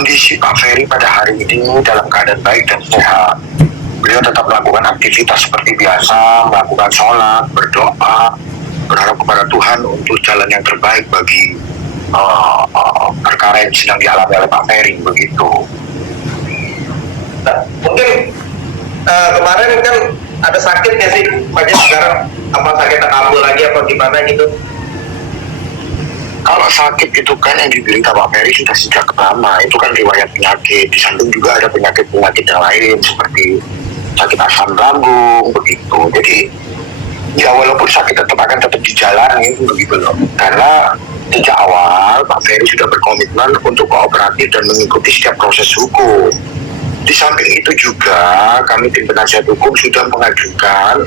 Kondisi Pak Ferry pada hari ini dalam keadaan baik dan sehat. Beliau tetap melakukan aktivitas seperti biasa, melakukan sholat, berdoa, berharap kepada Tuhan untuk jalan yang terbaik bagi perkara yang sedang dialami oleh Pak Ferry, begitu. Nah, mungkin kemarin kan ada sakit ya sih, makanya sekarang apa sakitnya kambuh lagi apa gimana gitu? Kalau sakit itu kan yang diderita Pak Ferry sudah sejak lama, itu kan riwayat penyakit. Di samping juga ada penyakit-penyakit yang lain seperti sakit asam lambung, begitu. Jadi ya walaupun sakit tetap dijalani, begitu loh. Karena sejak awal Pak Ferry sudah berkomitmen untuk kooperatif dan mengikuti setiap proses hukum. Di samping itu juga kami tim penasihat hukum sudah mengajukan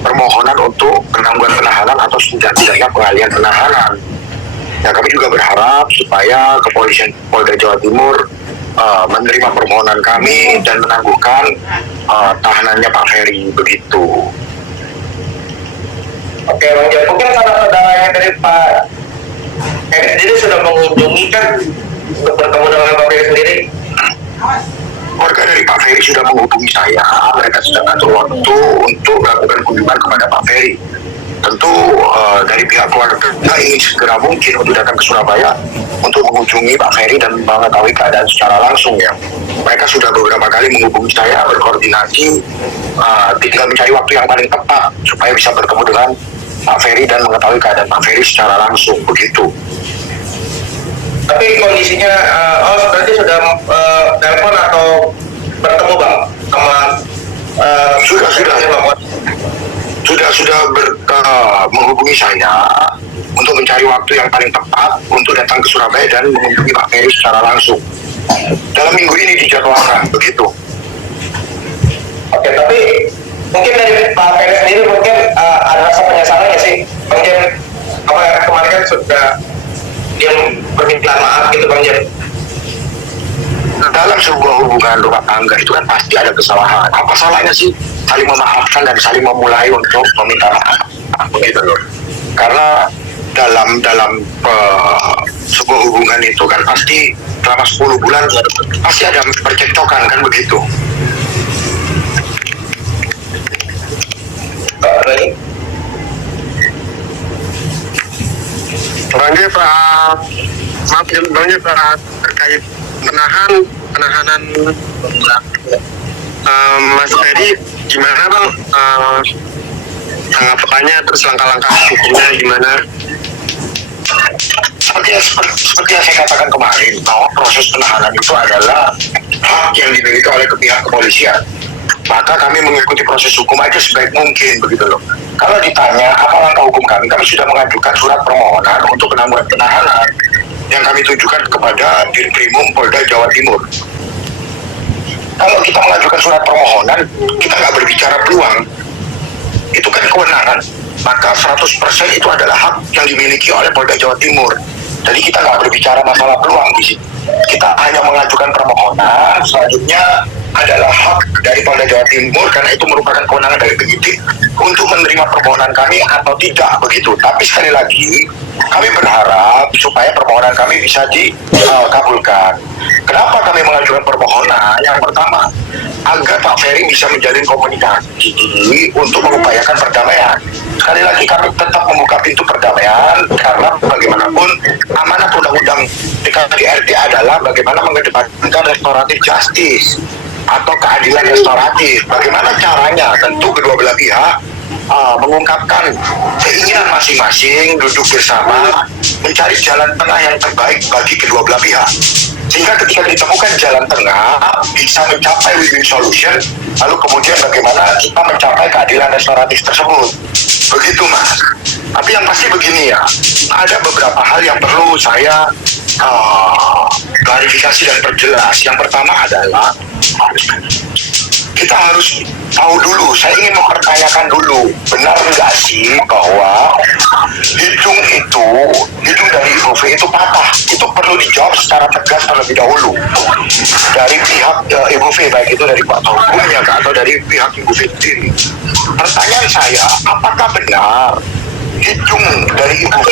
permohonan untuk penangguhan penahanan atau setidaknya pengalihan penahanan. Nah, kami juga berharap supaya kepolisian Polda Jawa Timur menerima permohonan kami dan menangguhkan tahanannya Pak Ferry, begitu. Oke, Bang Jan, mungkin saudara-saudaranya dari Pak Ferry sendiri sudah mengunjungi kan untuk bertemu dengan Pak Ferry sendiri? Warga dari Pak Ferry sudah menghubungi saya, mereka sudah atur waktu untuk melakukan kunjungan kepada Pak Ferry. Tentu dari pihak keluarga ingin segera mungkin untuk datang ke Surabaya untuk mengunjungi Pak Ferry dan mengetahui keadaan secara langsung ya. Mereka sudah beberapa kali menghubungi saya, berkoordinasi, tinggal mencari waktu yang paling tepat supaya bisa bertemu dengan Pak Ferry dan mengetahui keadaan Pak Ferry secara langsung, begitu. Tapi kondisinya, berarti sudah telepon atau bertemu Bang sama sudah menghubungi saya untuk mencari waktu yang paling tepat untuk datang ke Surabaya dan mengunjungi Pak Ferry secara langsung. Dalam minggu ini dijadwalkan, begitu. Oke, tapi mungkin dari Pak Ferry sendiri mungkin ada rasa penyesalan ya sih, Bang Jan? Apa kemarin kan sudah dia permintaan maaf gitu Bang Jan? Dalam sebuah hubungan rumah tangga itu kan pasti ada kesalahan. Apa salahnya sih saling memaafkan dan saling memulai untuk meminta maaf, begitu loh. Karena dalam sebuah hubungan itu kan pasti selama 10 bulan pasti ada percekcokan kan, begitu. Bangnya Pak, maaf Bangnya Pak, terkait penahanan Mas Ferry gimana Bang, tanggapannya terus langkah-langkah hukumnya gimana? Seperti yang saya katakan kemarin, bahwa proses penahanan itu adalah hak yang dimiliki oleh pihak kepolisian. Maka kami mengikuti proses hukum aja sebaik mungkin, begitu loh. Kalau ditanya apa langkah hukum kami sudah mengajukan surat permohonan untuk penangguhan penahanan yang kami tujukan kepada Dirkrimum Polda Jawa Timur. Kalau kita mengajukan surat permohonan, kita nggak berbicara peluang, itu kan kewenangan. Maka 100% itu adalah hak yang dimiliki oleh Polda Jawa Timur. Jadi kita nggak berbicara masalah peluang di sini. Kita hanya mengajukan permohonan, selanjutnya adalah hak dari Polda Jawa Timur karena itu merupakan kewenangan dari penyidik untuk menerima permohonan kami atau tidak, begitu. Tapi sekali lagi kami berharap supaya permohonan kami bisa dikabulkan. Kenapa kami mengajukan permohonan? Yang pertama, agar Pak Ferry bisa menjalin komunikasi untuk mengupayakan perdamaian. Sekali lagi kami tetap membuka pintu perdamaian karena bagaimanapun amanat undang-undang PKDRT adalah bagaimana mengedepankan restoratif justice atau keadilan restoratif. Bagaimana caranya? Tentu kedua belah pihak mengungkapkan keinginan masing-masing, duduk bersama, mencari jalan tengah yang terbaik bagi kedua belah pihak. Sehingga ketika ditemukan jalan tengah, bisa mencapai win-win solution, lalu kemudian bagaimana kita mencapai keadilan restoratif tersebut. Begitu Mas. Tapi yang pasti begini ya, ada beberapa hal yang perlu saya klarifikasi dan perjelas. Yang pertama adalah kita harus tahu dulu, saya ingin mempertanyakan dulu, benar nggak sih bahwa hidung dari Ibu V itu patah? Itu perlu dijawab secara tegas terlebih dahulu dari pihak Ibu V, baik itu dari kuasa hukumnya atau dari pihak Ibu V sendiri. Pertanyaan saya, apakah benar hidung dari Ibu V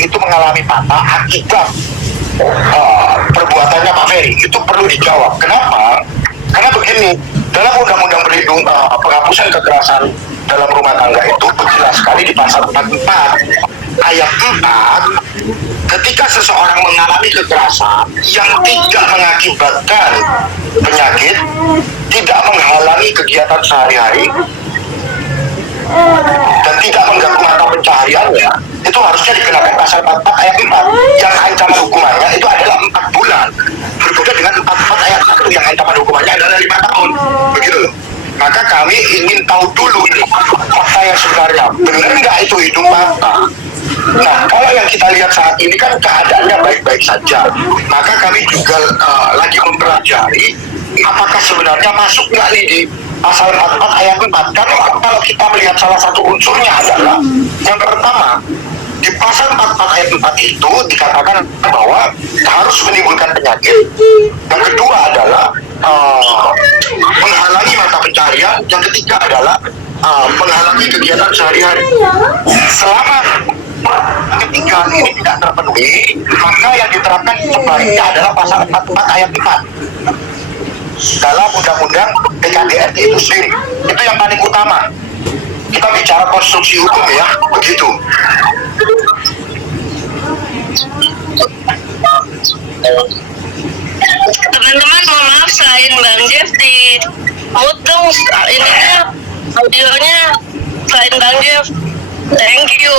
itu mengalami patah akibat perbuatannya Pak Ferry itu perlu dijawab. Kenapa? Karena begini, dalam Undang-Undang Penghapusan Kekerasan dalam Rumah Tangga itu jelas sekali di pasal 44 ayat 4, ketika seseorang mengalami kekerasan yang tidak mengakibatkan penyakit, tidak menghalangi kegiatan sehari-hari, dan tidak mengganggu mata pencahariannya, itu harusnya dikenakan pasal 44 ayat 4 yang ancaman hukumannya itu adalah 4 bulan, berbeda dengan 44 ayat 1 yang ancaman hukumannya adalah 5 tahun, begitu loh. Maka kami ingin tahu dulu fakta yang sebenarnya, benar nggak itu hidung mata. Nah, kalau yang kita lihat saat ini kan keadaannya baik-baik saja, maka kami juga lagi mempelajari apakah sebenarnya masuk nggak nih di pasal 44 ayat 4. Karena kalau kita melihat salah satu unsurnya adalah yang pertama, di pasal 44 ayat 4 itu dikatakan bahwa harus menimbulkan penyakit. Yang kedua adalah menghalangi mata pencaharian. Yang ketiga adalah menghalangi kegiatan sehari-hari. Selama ketiga ini tidak terpenuhi, maka yang diterapkan sebaiknya adalah pasal 44 ayat 4 dalam Undang-Undang PKDRT itu sendiri. Itu yang paling utama. Kita bicara konstruksi hukum ya, begitu. Teman-teman, mohon maaf, selain Bang Jeff di mute dong ininya, audionya selain Bang Jeff. Thank you.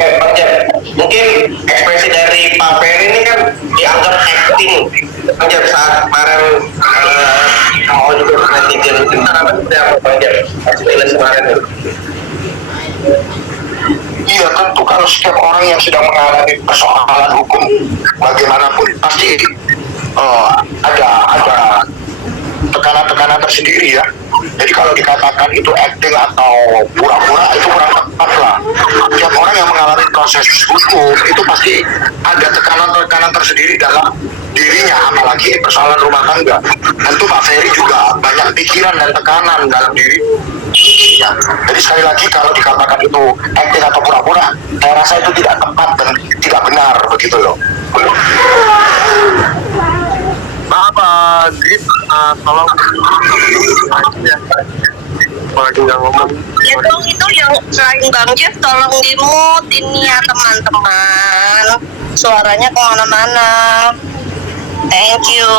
Pak Jeff, mungkin ekspresi dari Pak Ferry ini kan dianggap acting. Pak Jeff, saat kemarin mau juga netizen itu apa seperti apa Pak Jeff? Hasilnya kemarin itu. Iya, tentu kalau setiap orang yang sedang mengalami persoalan hukum bagaimanapun pasti ada tekanan-tekanan tersendiri ya. Jadi kalau dikatakan itu acting atau pura-pura itu kurang tepat lah. Setiap orang yang mengalami proses hukum itu pasti ada tekanan-tekanan tersendiri dalam dirinya, apalagi persoalan rumah tangga. Tentu Pak Ferry juga banyak pikiran dan tekanan dalam diri. Ya, jadi sekali lagi kalau dikatakan itu acting atau pura-pura, saya rasa itu tidak tepat dan tidak benar begitu loh. Pak Grip, tolong lagi nggak ngomong. Itu yang selain Bang Jeff tolong di mute ini ya teman-teman. Suaranya kemana-mana. Thank you.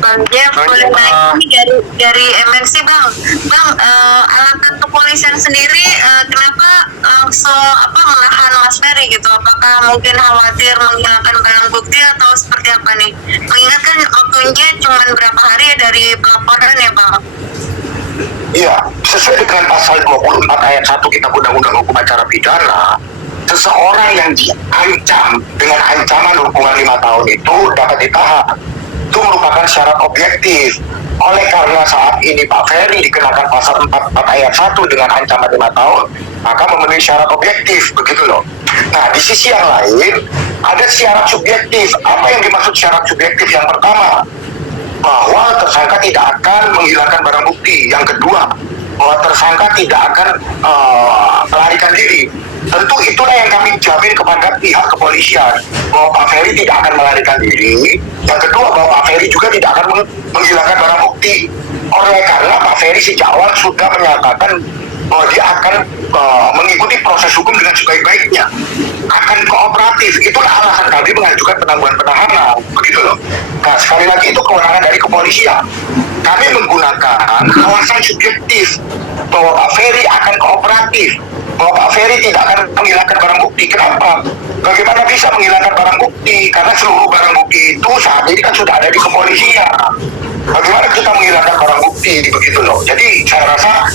Bang Jeff, boleh naik dari MNC Bang. Bang, alasan kepolisian sendiri kenapa langsung menahan Mas Ferry gitu? Apakah mungkin khawatir menghilangkan barang bukti atau seperti apa nih? Mengingat kan waktunya cuma berapa hari ya dari pelaporan ya Bang? Iya, sesuai dengan pasal 24 ayat 1 Kitab Undang-Undang Hukum Acara Pidana, seseorang yang diancam dengan ancaman hukuman 5 tahun itu dapat ditahan. Itu merupakan syarat objektif. Oleh karena saat ini Pak Ferry dikenakan pasal 44 ayat 1 dengan ancaman 5 tahun, maka memenuhi syarat objektif, begitu loh. Nah, di sisi yang lain, ada syarat subjektif. Apa yang dimaksud syarat subjektif? Yang pertama, bahwa tersangka tidak akan menghilangkan barang bukti. Yang kedua, bahwa tersangka tidak akan melarikan diri. Tentu itulah yang kami jamin kepada pihak kepolisian, bahwa Pak Ferry tidak akan melarikan diri. Yang kedua, bahwa Pak Ferry juga tidak akan menghilangkan barang bukti. Oleh karena Pak Ferry sejak awal sudah menyatakan bahwa dia akan mengikuti proses hukum dengan sebaik-baiknya, akan kooperatif. Itulah alasan kami mengajukan penangguhan penahanan, begitu loh. Nah, sekali lagi itu kewenangan dari kepolisian. Kami menggunakan alasan subjektif bahwa Pak Ferry akan kooperatif, bahwa Pak Ferry tidak akan menghilangkan barang bukti. Kenapa? Bagaimana bisa menghilangkan barang bukti? Karena seluruh barang bukti itu saat ini kan sudah ada di kepolisian. Bagaimana kita menghilangkan barang bukti, begitu loh. Jadi saya rasa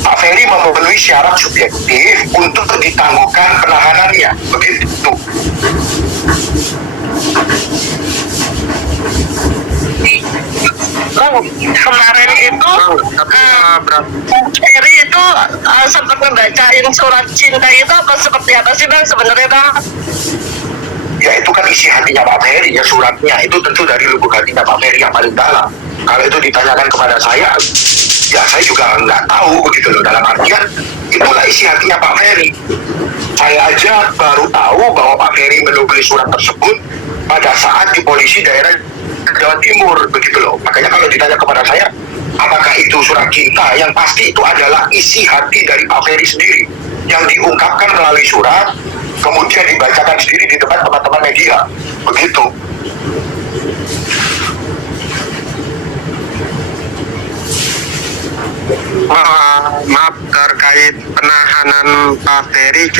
Pak Ferry memenuhi syarat subjektif untuk ditangguhkan penahanannya, begitu. Bang, kemarin itu Ferry itu sempat ngebacain surat cinta itu apa seperti apa sih Bang sebenarnya Bang? Ya itu kan isi hatinya Pak Ferry ya, suratnya itu tentu dari lubuk hatinya Pak Ferry yang paling dalam. Kalau itu ditanyakan kepada saya ya saya juga nggak tahu begitu loh. Dalam artian itulah isi hatinya Pak Ferry. Saya aja baru tahu bahwa Pak Ferry menulis surat tersebut pada saat di polisi daerah Jawa Timur begitu loh. Makanya kalau ditanya kepada saya, apakah itu surat cinta? Yang pasti itu adalah isi hati dari Pak Ferry sendiri yang diungkapkan melalui surat, kemudian dibacakan sendiri di depan teman-teman media, begitu. Maaf terkait penahanan Pak Ferry,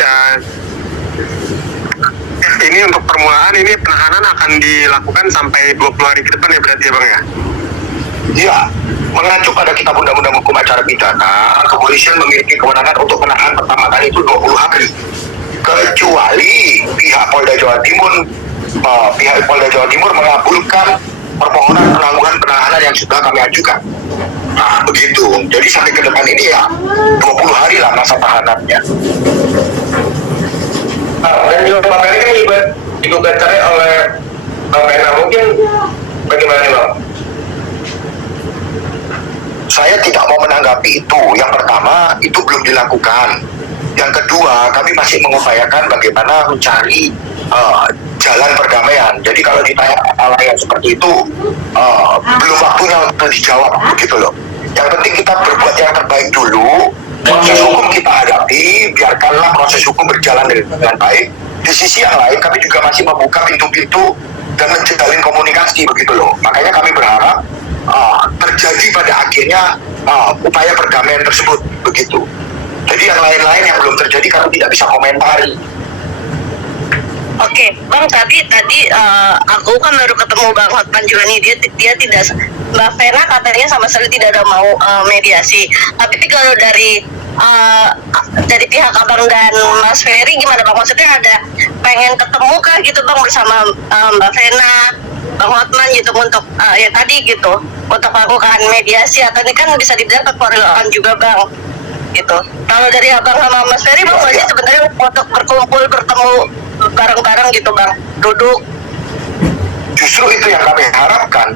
ini untuk permulaan ini penahanan akan dilakukan sampai 20 hari ke depan ya berarti ya Bang ya? Ya, mengacu pada Kitab Undang-Undang Hukum Acara Pidana, kepolisian memiliki kewenangan untuk menahan pertama kali itu 20 hari. Kecuali pihak Polda Jawa Timur mengabulkan permohonan penangguhan penahanan yang sudah kami ajukan. Nah, begitu. Jadi sampai ke depan ini ya 20 hari lah masa tahanannya. Dan juga Pak Ferry kan digugat cerai oleh Bang Vena, mungkin bagaimana nih Bang? Saya tidak mau menanggapi itu. Yang pertama, itu belum dilakukan. Yang kedua, kami masih mengupayakan bagaimana mencari jalan perdamaian. Jadi kalau ditanya hal yang seperti itu, belum waktunya untuk dijawab, begitu loh. Yang penting kita berbuat yang terbaik dulu. Proses hukum kita hadapi, biarkanlah proses hukum berjalan dengan baik. Di sisi yang lain, kami juga masih membuka pintu-pintu dan menjalin komunikasi, begitu loh. Makanya kami berharap terjadi pada akhirnya upaya perdamaian tersebut, begitu. Jadi yang lain-lain yang belum terjadi kami tidak bisa komentari. Oke, Bang, tadi aku kan baru ketemu Bang Hotman juga nih, dia tidak, Mbak Vena katanya sama sekali tidak ada mau mediasi. Tapi kalau dari pihak Abang dan Mas Ferry gimana Bang? Maksudnya ada pengen ketemu kah gitu Bang bersama Mbak Vena, Bang Hotman gitu untuk ya tadi gitu untuk melakukan mediasi, atau ini kan bisa dibilang kekeluargaan juga Bang gitu. Kalau dari Abang sama Mas Ferry Bang aja sebenarnya untuk berkumpul bertemu bareng-bareng gitu Bang, duduk. Justru itu yang kami harapkan.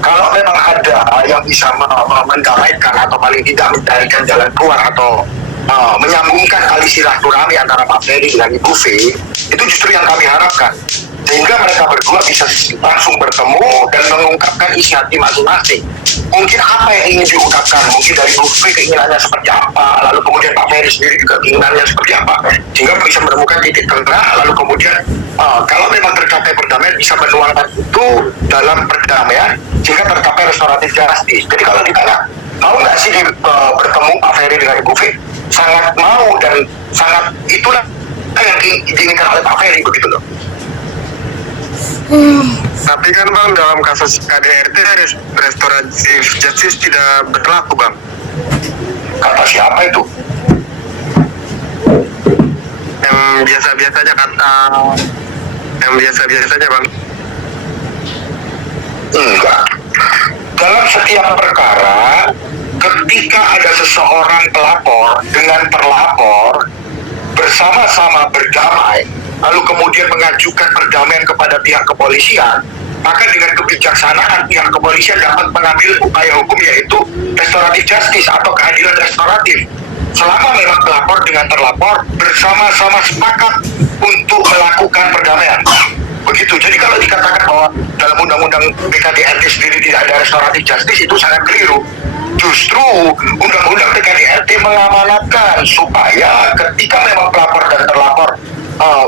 Kalau memang ada yang bisa mendamaikan atau paling tidak mencarikan jalan keluar atau menyambungkan tali silaturahmi antara Pak Ferry dengan Ibu V, itu justru yang kami harapkan. Sehingga mereka berdua bisa langsung bertemu dan mengungkapkan isi hati masing-masing. Mungkin apa yang ingin diungkapkan, mungkin dari Ibu V keinginannya seperti apa, lalu kemudian Pak Ferry sendiri juga keinginannya seperti apa, sehingga bisa menemukan titik tengah, lalu kemudian kalau memang tercapai perdamaian bisa menuangkan itu dalam perdamaian sehingga tercapai restoratif justice. Jadi kalau ditanya mau nggak sih bertemu Pak Ferry dengan Ibu V, sangat mau dan sangat itulah yang diinginkan oleh Pak Ferry, begitu loh. Tapi kan Bang, dalam kasus KDRT restoratif justice tidak berlaku Bang. Kata siapa itu? Yang biasa-biasa aja Bang. Enggak. Dalam setiap perkara, ketika ada seseorang pelapor dengan terlapor bersama-sama berdamai, lalu kemudian mengajukan perdamaian kepada pihak kepolisian, maka dengan kebijaksanaan pihak kepolisian dapat mengambil upaya hukum, yaitu restoratif justice atau keadilan restoratif. Selama memang pelapor dengan terlapor bersama-sama sepakat untuk melakukan perdamaian. Begitu. Jadi kalau dikatakan bahwa dalam undang-undang PKDRT sendiri tidak ada restoratif justice, itu sangat keliru. Justru undang-undang PKDRT mengamanatkan supaya ketika memang pelapor dan terlapor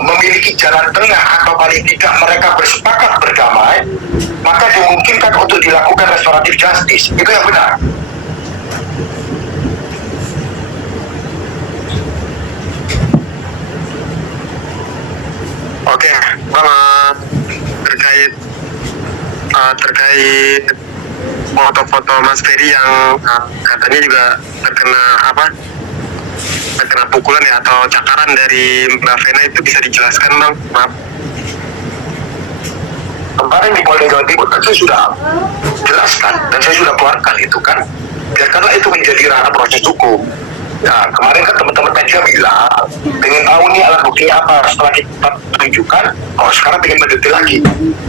memiliki jalan tengah atau paling tidak mereka bersepakat berdamai, maka dimungkinkan untuk dilakukan restoratif justice. Itu yang benar. Oke, Bang, terkait foto-foto Mas Ferry yang katanya juga terkena pukulan ya atau cakaran dari Mbak Vena, itu bisa dijelaskan Bang? Maaf. Kemarin di Polda Jawa Timur kan saya sudah jelaskan dan saya sudah keluarkan itu kan. Biarkanlah itu menjadi ranah proses hukum. Nah, kemarin kan teman-teman media bilang pengen tahu nih alat buktinya apa. Setelah kita tunjukkan, oh sekarang pengen mendetail lagi.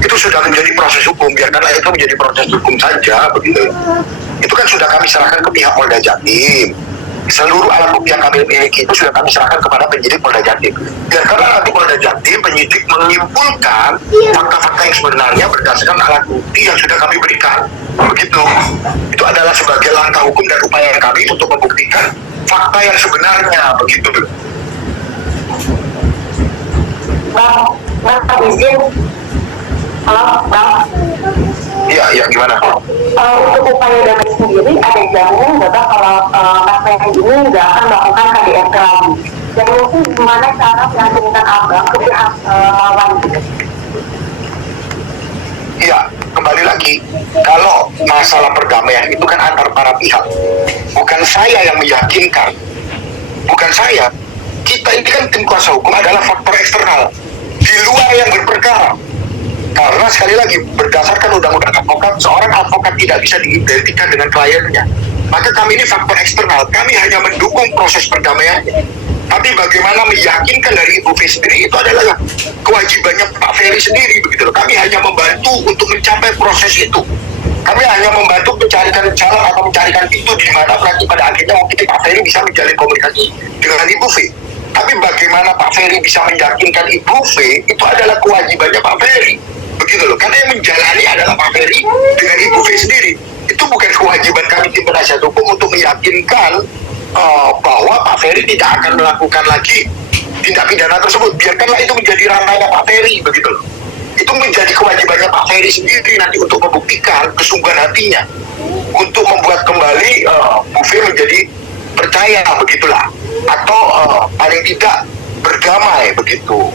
Itu sudah menjadi proses hukum, biarkanlah itu menjadi proses hukum saja begitu. Itu kan sudah kami serahkan ke pihak Polda Jatim. Seluruh alat bukti yang kami miliki itu sudah kami serahkan kepada penyidik Polda Jatim. Biarkanlah nanti Polda Jatim penyidik menyimpulkan fakta-fakta yang sebenarnya berdasarkan alat bukti yang sudah kami berikan. Begitu. Itu adalah sebagai langkah hukum dan upaya kami untuk membuktikan fakta yang sebenarnya, begitu. Bang, izin. Halo, Bang. Iya, gimana? Untuk upaya damai sendiri, ada jaminan nggak Bang kalau Mas Ferry ini nggak akan melakukan KDRT lagi? Dan mungkin gimana cara meyakinkan Abang ke pihak lawan? Iya, kembali lagi, kalau masalah perdamaian itu kan antar para pihak. Bukan saya yang meyakinkan. Bukan saya. Kita ini kan tim kuasa hukum adalah faktor eksternal. Di luar yang berperkara. Karena sekali lagi, berdasarkan undang-undang advokat, seorang advokat tidak bisa diidentikan dengan kliennya. Maka kami ini faktor eksternal. Kami hanya mendukung proses perdamaiannya. Tapi bagaimana meyakinkan dari Ibu V sendiri itu adalah kewajibannya Pak Ferry sendiri, begitu loh. Kami hanya membantu untuk mencapai proses itu. Kami hanya membantu mencarikan jalan atau mencarikan pintu di mana nanti pada akhirnya mungkin Pak Ferry bisa menjalin komunikasi dengan Ibu V. Tapi bagaimana Pak Ferry bisa meyakinkan Ibu V itu adalah kewajibannya Pak Ferry, begitu loh. Karena yang menjalani adalah Pak Ferry dengan Ibu V sendiri. Itu bukan kewajiban kami tim penasihat hukum untuk meyakinkan bahwa Pak Ferry tidak akan melakukan lagi tindak pidana tersebut. Biarkanlah itu menjadi ranahnya Pak Ferry, begitu loh. Itu menjadi kewajibannya Pak Ferry sendiri nanti untuk membuktikan kesungguhan hatinya untuk membuat kembali Bu V menjadi percaya, begitulah, atau paling tidak berdamai, begitu.